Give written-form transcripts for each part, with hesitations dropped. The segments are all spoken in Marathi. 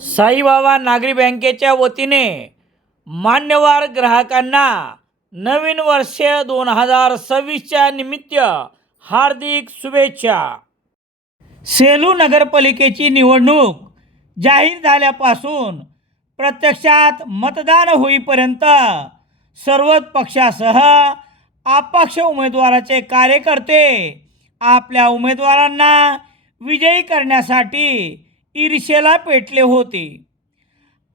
साईबाबा नागरी बँकेच्या वतीने मान्यवर ग्राहकांना नवीन वर्ष 2026च्या निमित्त हार्दिक शुभेच्छा। सेलू नगरपालिकेची निवडणूक जाहीर झाल्यापासून प्रत्यक्षात मतदान होईपर्यंत सर्वच पक्षासह अपक्ष उमेदवाराचे कार्यकर्ते आपल्या उमेदवारांना विजयी करण्यासाठी ईर्ष्येला पेटले होते।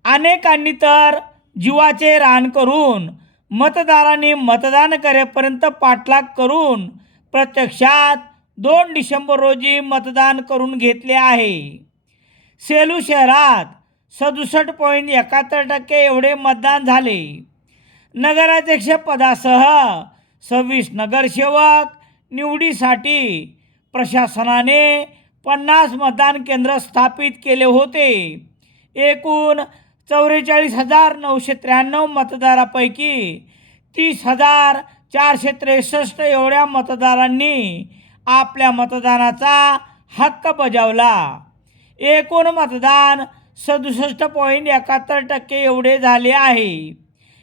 अनेकांनी तर जीवाचे रान करून मतदारांनी मतदान करेपर्यंत पाठलाग करून प्रत्यक्षात 2 डिसेंबर रोजी मतदान करून घेतले आहे। सेलू शहरात 67.71% एवढे मतदान झाले। नगराध्यक्ष पदासह 26 नगरसेवक निवडीसाठी प्रशासनाने 50 मतदान केंद्र स्थापित केले होते। एकूण 44,993 मतदारापैकी 30,463 एवढ्या मतदारांनी आपल्या मतदानाचा हक्क बजावला। एकूण मतदान 67.71% एवढे झाले आहे।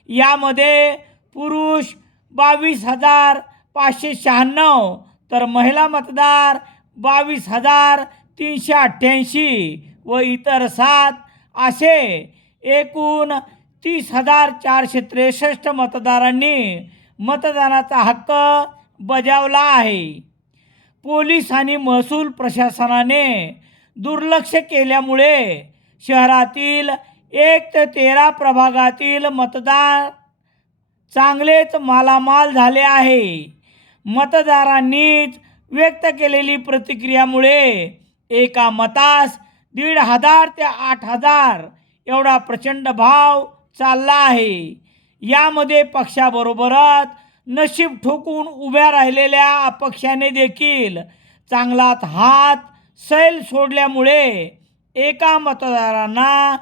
यामध्ये पुरुष 22,596 तर महिला मतदार 22,388 व इतर 7 असे एकूण 30,463 मतदारांनी मतदानाचा हक्क बजावला आहे। पोलीस आणि महसूल प्रशासनाने दुर्लक्ष केल्यामुळे शहरातील 1 ते 13 प्रभागातील मतदार चांगलेच मालामाल झाले आहे। मतदारांनीच व्यक्त केलेली प्रतिक्रियामुळे एका मतास 1,500 ते 8,000 एवढा प्रचंड भाव चालला आहे। यामध्ये पक्षाबरोबरच नशीब ठोकून उभ्या राहिलेल्या अपक्षाने देखील चांगलाच हात सैल सोडल्यामुळे एका मतदारांना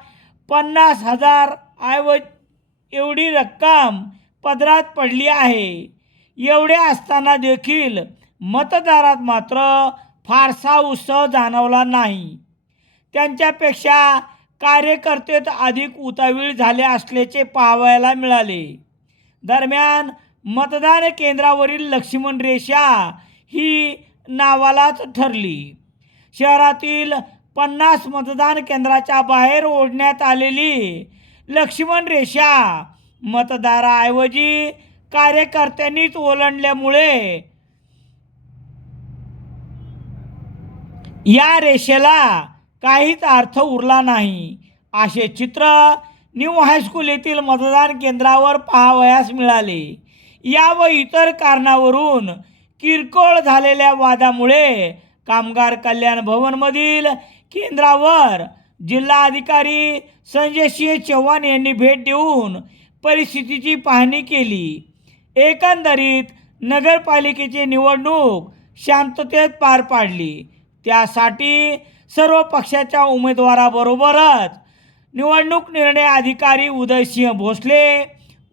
50,000 एवढी रक्कम पदरात पडली आहे। एवढे असताना देखील मतदारात मात्र फारसा उत्साह जाणवला नाही। त्यांच्यापेक्षा कार्यकर्तेच अधिक उतावीळ झाले असल्याचे पाहायला मिळाले। दरम्यान मतदान केंद्रावरील लक्ष्मण रेषा ही नावालाच ठरली। शहरातील 50 मतदान केंद्राच्या बाहेर ओढण्यात आलेली लक्ष्मण रेषा मतदाराऐवजी कार्यकर्त्यांनीच ओलांडल्यामुळे या रेषेला काहीच अर्थ उरला नाही असे चित्र न्यू हायस्कूल येथील मतदान केंद्रावर पाहावयास मिळाले। या व इतर कारणावरून किरकोळ झालेल्या वादामुळे कामगार कल्याण भवनमधील केंद्रावर जिल्हाधिकारी संजय सिंह चव्हाण यांनी भेट देऊन परिस्थितीची पाहणी केली। एकंदरीत नगरपालिकेची निवडणूक शांततेत पार पाडली। त्यासाठी सर्व पक्षाच्या उमेदवाराबरोबरच निवडणूक निर्णय अधिकारी उदयसिंह भोसले,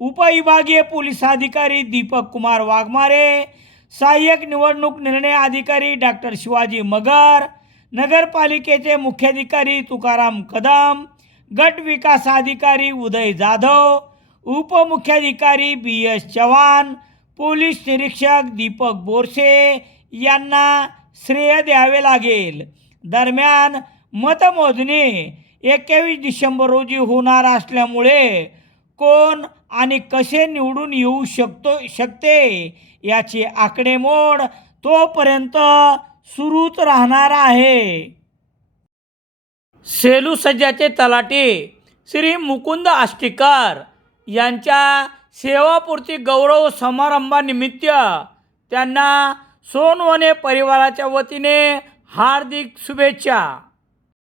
उपविभागीय पोलीस अधिकारी दीपक कुमार वाघमारे, सहाय्यक निवडणूक निर्णय अधिकारी डॉक्टर शिवाजी मगर, नगरपालिकेचे मुख्याधिकारी तुकाराम कदम, गट विकास अधिकारी उदय जाधव, उपमुख्याधिकारी BS चव्हाण, पोलीस निरीक्षक दीपक बोरसे यांना श्रेय द्यावे लागेल। दरम्यान मतमोजणी 21 डिसेंबर रोजी होणार असल्यामुळे कोण आणि कसे निवडून येऊ शकते याची आकडेमोड तोपर्यंत सुरूच राहणार आहे। सेलू सज्जाचे तलाठी श्री मुकुंद आष्टीकर यांच्या सेवापूर्ती गौरव समारंभानिमित्त त्यांना सोनवणे परिवाराच्या वतीने हार्दिक शुभेच्छा।